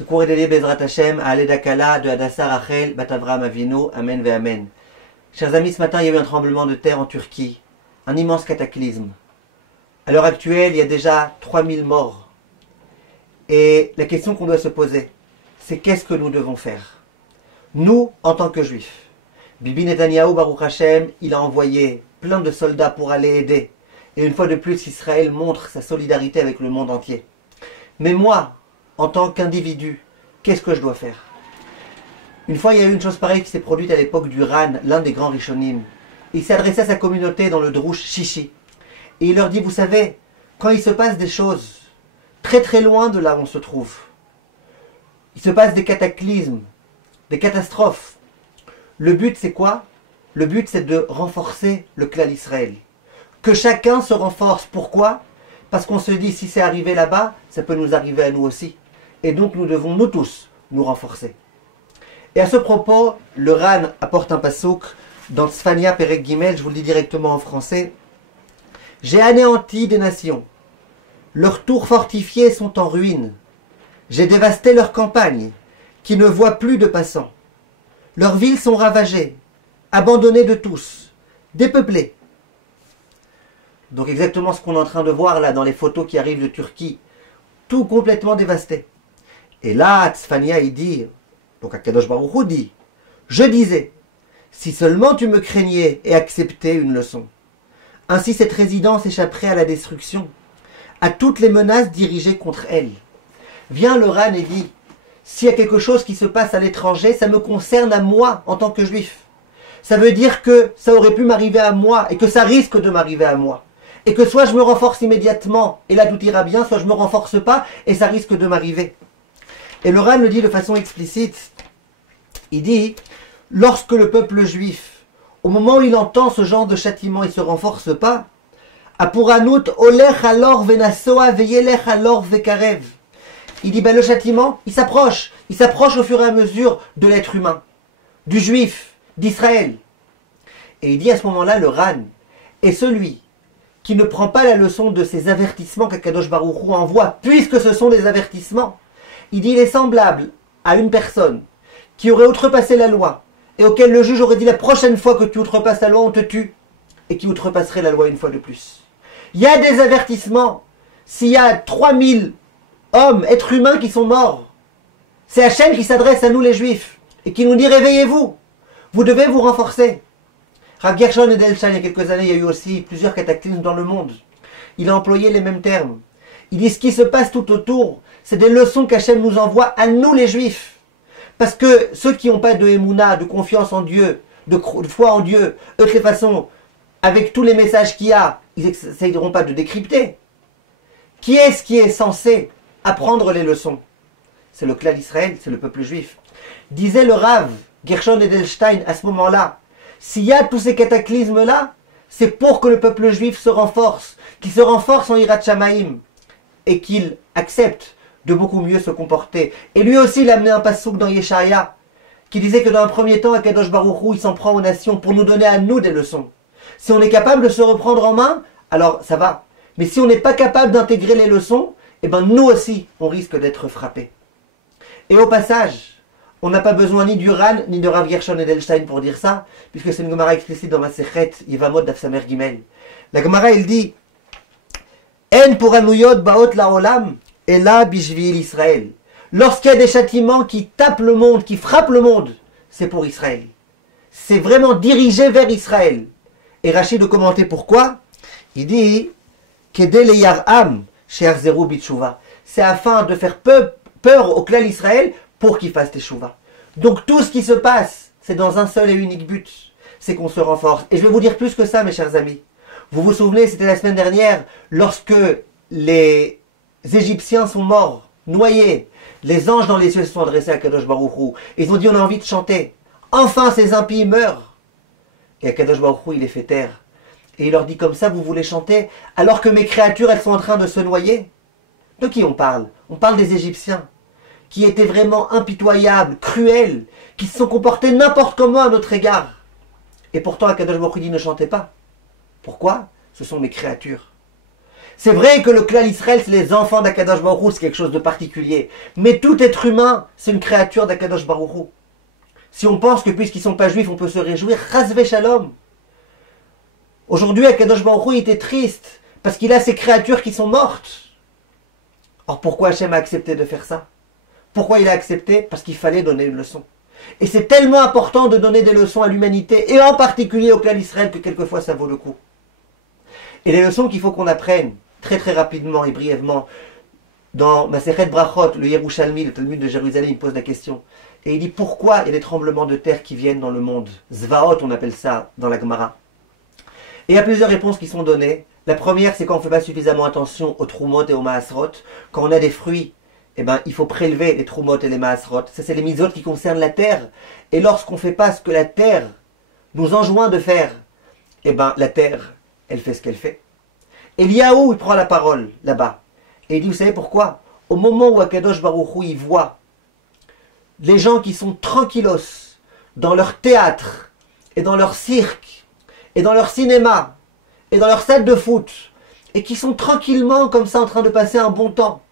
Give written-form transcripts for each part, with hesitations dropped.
Secours et délié Bezrat Hashem, à Aledakala de Hadassah Rachel, Bat Avraham Avinu, Amen ve Amen. Chers amis, ce matin, il y a eu un tremblement de terre en Turquie, un immense cataclysme. À l'heure actuelle, il y a déjà 3000 morts. Et la question qu'on doit se poser, c'est qu'est-ce que nous devons faire? Nous, en tant que juifs, Bibi Netanyahou, Baruch Hashem, il a envoyé plein de soldats pour aller aider. Et une fois de plus, Israël montre sa solidarité avec le monde entier. Mais moi, en tant qu'individu, qu'est-ce que je dois faire? Une fois, il y a eu une chose pareille qui s'est produite à l'époque du Ran, l'un des grands Rishonim. Il s'est adressé à sa communauté dans le Drouche Shishi. Et il leur dit, vous savez, quand il se passe des choses très très loin de là où on se trouve, il se passe des cataclysmes, des catastrophes. Le but c'est quoi? Le but c'est de renforcer le clan Israël. Que chacun se renforce. Pourquoi? Parce qu'on se dit, si c'est arrivé là-bas, ça peut nous arriver à nous aussi. Et donc nous devons, nous tous, nous renforcer. Et à ce propos, le Ran apporte un passouk dans Tzfania Perek Gimel, je vous le dis directement en français. J'ai anéanti des nations. Leurs tours fortifiées sont en ruine. J'ai dévasté leurs campagnes, qui ne voient plus de passants. Leurs villes sont ravagées, abandonnées de tous, dépeuplées. Donc exactement ce qu'on est en train de voir là dans les photos qui arrivent de Turquie. Tout complètement dévasté. Et là, Tzfania, il dit, donc Akadosh Baruch Hu dit, je disais, si seulement tu me craignais et acceptais une leçon. Ainsi cette résidence échapperait à la destruction, à toutes les menaces dirigées contre elle. Vient le Ran et dit, s'il y a quelque chose qui se passe à l'étranger, ça me concerne à moi en tant que juif. Ça veut dire que ça aurait pu m'arriver à moi et que ça risque de m'arriver à moi. Et que soit je me renforce immédiatement et là tout ira bien, soit je ne me renforce pas et ça risque de m'arriver. Et le Ran le dit de façon explicite. Il dit, lorsque le peuple juif, au moment où il entend ce genre de châtiment, il ne se renforce pas, Apuranut olech alor venasoa veyelech alor vekarev. Il dit, ben, le châtiment, il s'approche au fur et à mesure de l'être humain, du juif, d'Israël. Et il dit à ce moment-là, le Ran est celui qui ne prend pas la leçon de ces avertissements qu'Akadosh Baruch Hu envoie, puisque ce sont des avertissements. Il dit, il est semblable à une personne qui aurait outrepassé la loi, et auquel le juge aurait dit, la prochaine fois que tu outrepasses la loi, on te tue, et qui outrepasserait la loi une fois de plus. Il y a des avertissements. S'il y a 3000 hommes, êtres humains qui sont morts, c'est Hachem qui s'adresse à nous les juifs, et qui nous dit, réveillez-vous, vous devez vous renforcer. Rav Gershon Edelstein, il y a quelques années, il y a eu aussi plusieurs cataclysmes dans le monde. Il a employé les mêmes termes. Il dit, ce qui se passe tout autour, c'est des leçons qu'Hachem nous envoie à nous les juifs. Parce que ceux qui n'ont pas de émouna, de confiance en Dieu, de foi en Dieu, eux, de toute façon, avec tous les messages qu'il y a, ils n'essayeront pas de décrypter. Qui est-ce qui est censé apprendre les leçons? C'est le clan d'Israël, c'est le peuple juif. Disait le Rav Gershon Edelstein à ce moment-là, s'il y a tous ces cataclysmes-là, c'est pour que le peuple juif se renforce, qu'il se renforce en Hirat Shamaim, et qu'il accepte de beaucoup mieux se comporter. Et lui aussi, il a amené un passouk dans Yeshaya, qui disait que dans un premier temps, Akadosh Baruch Hu, il s'en prend aux nations pour nous donner à nous des leçons. Si on est capable de se reprendre en main, alors ça va. Mais si on n'est pas capable d'intégrer les leçons, eh ben nous aussi, on risque d'être frappés. Et au passage, on n'a pas besoin ni du Ran, ni de Rav Gershon Edelstein pour dire ça, puisque c'est une Gemara explicite dans Masechet Yevamot Daf Samer Gimel. La Gemara, elle dit, En puranuyot baot laolam, et là, bishvil Israël. Lorsqu'il y a des châtiments qui tapent le monde, qui frappent le monde, c'est pour Israël. C'est vraiment dirigé vers Israël. Et Rachid de commenter pourquoi. Il dit, Kedele yaram she'achzeru bitshuva. C'est afin de faire peur au clan Israël pour qu'il fasse teshuva. Donc tout ce qui se passe, c'est dans un seul et unique but. C'est qu'on se renforce. Et je vais vous dire plus que ça, mes chers amis. Vous vous souvenez, c'était la semaine dernière, lorsque les Égyptiens sont morts, noyés. Les anges dans les cieux se sont adressés à Kadosh Baruch Hu. Ils ont dit, on a envie de chanter. Enfin, ces impies meurent. Et Kadosh Baruch Hu, il les fait taire. Et il leur dit, comme ça, vous voulez chanter, alors que mes créatures, elles sont en train de se noyer. De qui on parle? On parle des Égyptiens, qui étaient vraiment impitoyables, cruels, qui se sont comportés n'importe comment à notre égard. Et pourtant, Kadosh Baruch Hu dit, ne chantez pas. Pourquoi? Ce sont mes créatures. C'est vrai que le clan Israël, c'est les enfants d'Akadosh Baruch Hu, c'est quelque chose de particulier. Mais tout être humain, c'est une créature d'Akadosh Baruch Hu. Si on pense que puisqu'ils ne sont pas juifs, on peut se réjouir, Chasvé Shalom. Aujourd'hui, Akadosh Baruch Hu, il était triste, parce qu'il a ces créatures qui sont mortes. Or, pourquoi Hachem a accepté de faire ça? Pourquoi il a accepté? Parce qu'il fallait donner une leçon. Et c'est tellement important de donner des leçons à l'humanité, et en particulier au clan Israël, que quelquefois ça vaut le coup. Et les leçons qu'il faut qu'on apprenne, très très rapidement et brièvement, dans Masechet Brachot, le Yerushalmi, le Talmud de Jérusalem, il pose la question. Et il dit pourquoi il y a des tremblements de terre qui viennent dans le monde. Zvaot, on appelle ça dans la Gemara. Et il y a plusieurs réponses qui sont données. La première, c'est quand on ne fait pas suffisamment attention aux Trumot et aux Maasrot. Quand on a des fruits, eh ben, il faut prélever les Trumot et les Maasrot. Ça, c'est les mitzvot qui concernent la terre. Et lorsqu'on ne fait pas ce que la terre nous enjoint de faire, eh ben, la terre, elle fait ce qu'elle fait. Eliaou, il prend la parole là-bas. Et il dit, vous savez pourquoi? Au moment où Akadosh Baruch Hu, il voit les gens qui sont tranquillos dans leur théâtre, et dans leur cirque, et dans leur cinéma, et dans leur salle de foot, et qui sont tranquillement comme ça en train de passer un bon temps,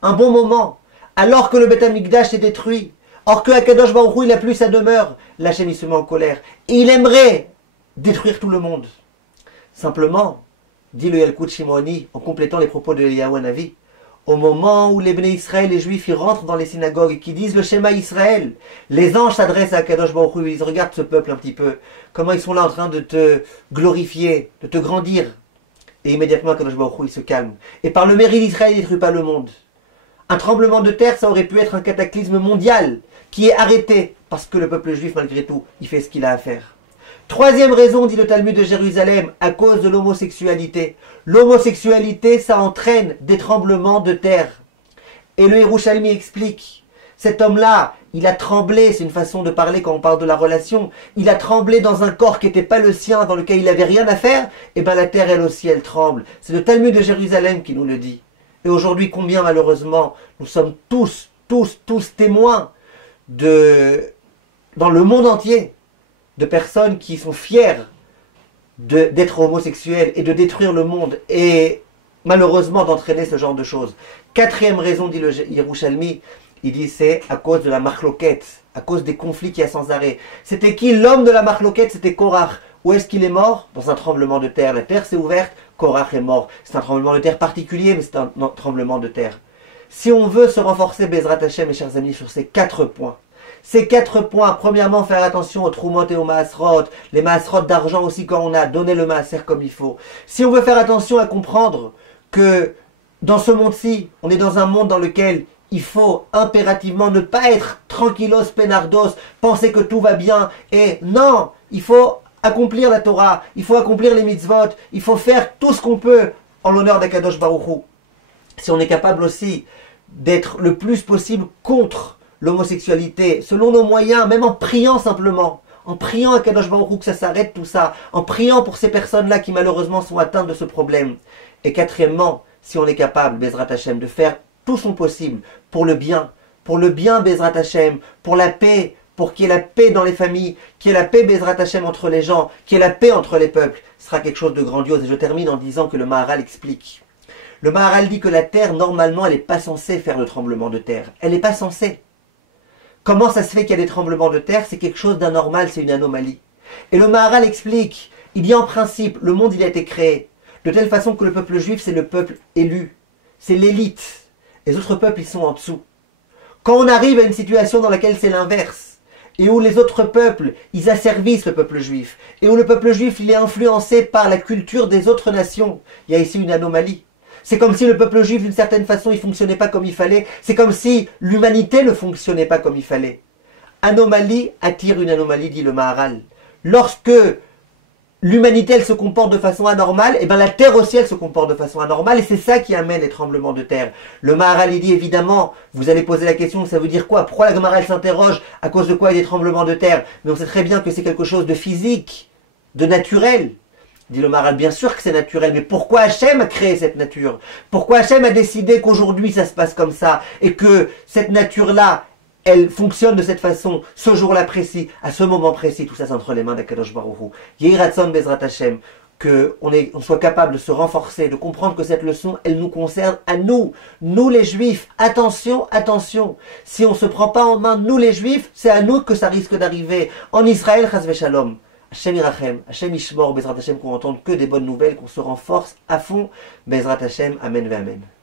un bon moment, alors que le Beth Amikdash est détruit, or que Akadosh Baruch Hu, il a plus sa demeure, l'Hachem il se met en colère, et il aimerait détruire tout le monde. Simplement, dit le Yalkut Shimoni, en complétant les propos de Eliyahu Hanavi, au moment où les Bnei Israël, les Juifs, ils rentrent dans les synagogues et qui disent le Shema Israël, les anges s'adressent à Akadosh Baruch Hu, ils disent regarde ce peuple un petit peu, comment ils sont là en train de te glorifier, de te grandir. Et immédiatement Akadosh Baruch Hu, il se calme. Et par le mérite d'Israël, il ne détruit pas le monde. Un tremblement de terre, ça aurait pu être un cataclysme mondial qui est arrêté parce que le peuple juif, malgré tout, il fait ce qu'il a à faire. Troisième raison, dit le Talmud de Jérusalem, à cause de l'homosexualité. L'homosexualité, ça entraîne des tremblements de terre. Et le Yerushalmi explique, cet homme-là, il a tremblé, c'est une façon de parler quand on parle de la relation, il a tremblé dans un corps qui n'était pas le sien, dans lequel il n'avait rien à faire, et bien la terre, elle aussi, elle tremble. C'est le Talmud de Jérusalem qui nous le dit. Et aujourd'hui, combien malheureusement, nous sommes tous témoins dans le monde entier, de personnes qui sont fières d'être homosexuels et de détruire le monde et malheureusement d'entraîner ce genre de choses. Quatrième raison, dit le Yerushalmi, il dit c'est à cause de la marloquette, à cause des conflits qu'il y a sans arrêt. C'était qui l'homme de la marloquette? C'était Korach. Où est-ce qu'il est mort? Dans un tremblement de terre. La terre s'est ouverte, Korach est mort. C'est un tremblement de terre particulier, mais c'est un tremblement de terre. Si on veut se renforcer, Bezrat Hashem, mes chers amis, sur ces 4 points, ces 4 points, premièrement, faire attention aux Trumot et aux Maasrot, les Maasrot d'argent aussi quand on a donné le Maaser comme il faut. Si on veut faire attention à comprendre que dans ce monde-ci, on est dans un monde dans lequel il faut impérativement ne pas être tranquillos, penardos, penser que tout va bien, et non, il faut accomplir la Torah, il faut accomplir les mitzvot, il faut faire tout ce qu'on peut en l'honneur d'Akadosh Baruch Hu. Si on est capable aussi d'être le plus possible contre l'homosexualité, selon nos moyens, même en priant simplement, en priant à Kadosh Baruch Hu que ça s'arrête tout ça, en priant pour ces personnes-là qui malheureusement sont atteintes de ce problème. Et quatrièmement, si on est capable, Bezrat Hashem, de faire tout son possible pour le bien Bezrat Hashem, pour la paix, pour qu'il y ait la paix dans les familles, qu'il y ait la paix Bezrat Hashem entre les gens, qu'il y ait la paix entre les peuples, ce sera quelque chose de grandiose. Et je termine en disant que le Maharal explique. Le Maharal dit que la terre, normalement, elle n'est pas censée faire le tremblement de terre. Elle n'est pas censée. Comment ça se fait qu'il y a des tremblements de terre? C'est quelque chose d'anormal, c'est une anomalie. Et le Maharal explique, il dit en principe, le monde il a été créé de telle façon que le peuple juif c'est le peuple élu, c'est l'élite. Les autres peuples ils sont en dessous. Quand on arrive à une situation dans laquelle c'est l'inverse, et où les autres peuples ils asservissent le peuple juif, et où le peuple juif il est influencé par la culture des autres nations, il y a ici une anomalie. C'est comme si le peuple juif, d'une certaine façon, il ne fonctionnait pas comme il fallait. C'est comme si l'humanité ne fonctionnait pas comme il fallait. Anomalie attire une anomalie, dit le Maharal. Lorsque l'humanité, elle se comporte de façon anormale, et bien la terre aussi, elle se comporte de façon anormale, et c'est ça qui amène les tremblements de terre. Le Maharal, il dit évidemment, vous allez poser la question, ça veut dire quoi? Pourquoi la Gemara, elle s'interroge? À cause de quoi il y a des tremblements de terre? Mais on sait très bien que c'est quelque chose de physique, de naturel. Dit le Maharal, bien sûr que c'est naturel, mais pourquoi Hachem a créé cette nature? Pourquoi Hachem a décidé qu'aujourd'hui ça se passe comme ça, et que cette nature-là, elle fonctionne de cette façon, ce jour-là précis, à ce moment précis, tout ça c'est entre les mains d'Akadosh Baruch Hu. Yehi Ratzon Bezrat Hashem, on soit capable de se renforcer, de comprendre que cette leçon, elle nous concerne à nous, nous les Juifs. Attention, attention, si on ne se prend pas en main, nous les Juifs, c'est à nous que ça risque d'arriver. En Israël, chas v'shalom. Hashem Irachem, Hashem Ishmor, Bezrat Hashem, qu'on entende que des bonnes nouvelles, qu'on se renforce à fond. Bezrat Hashem, Amen ve Amen.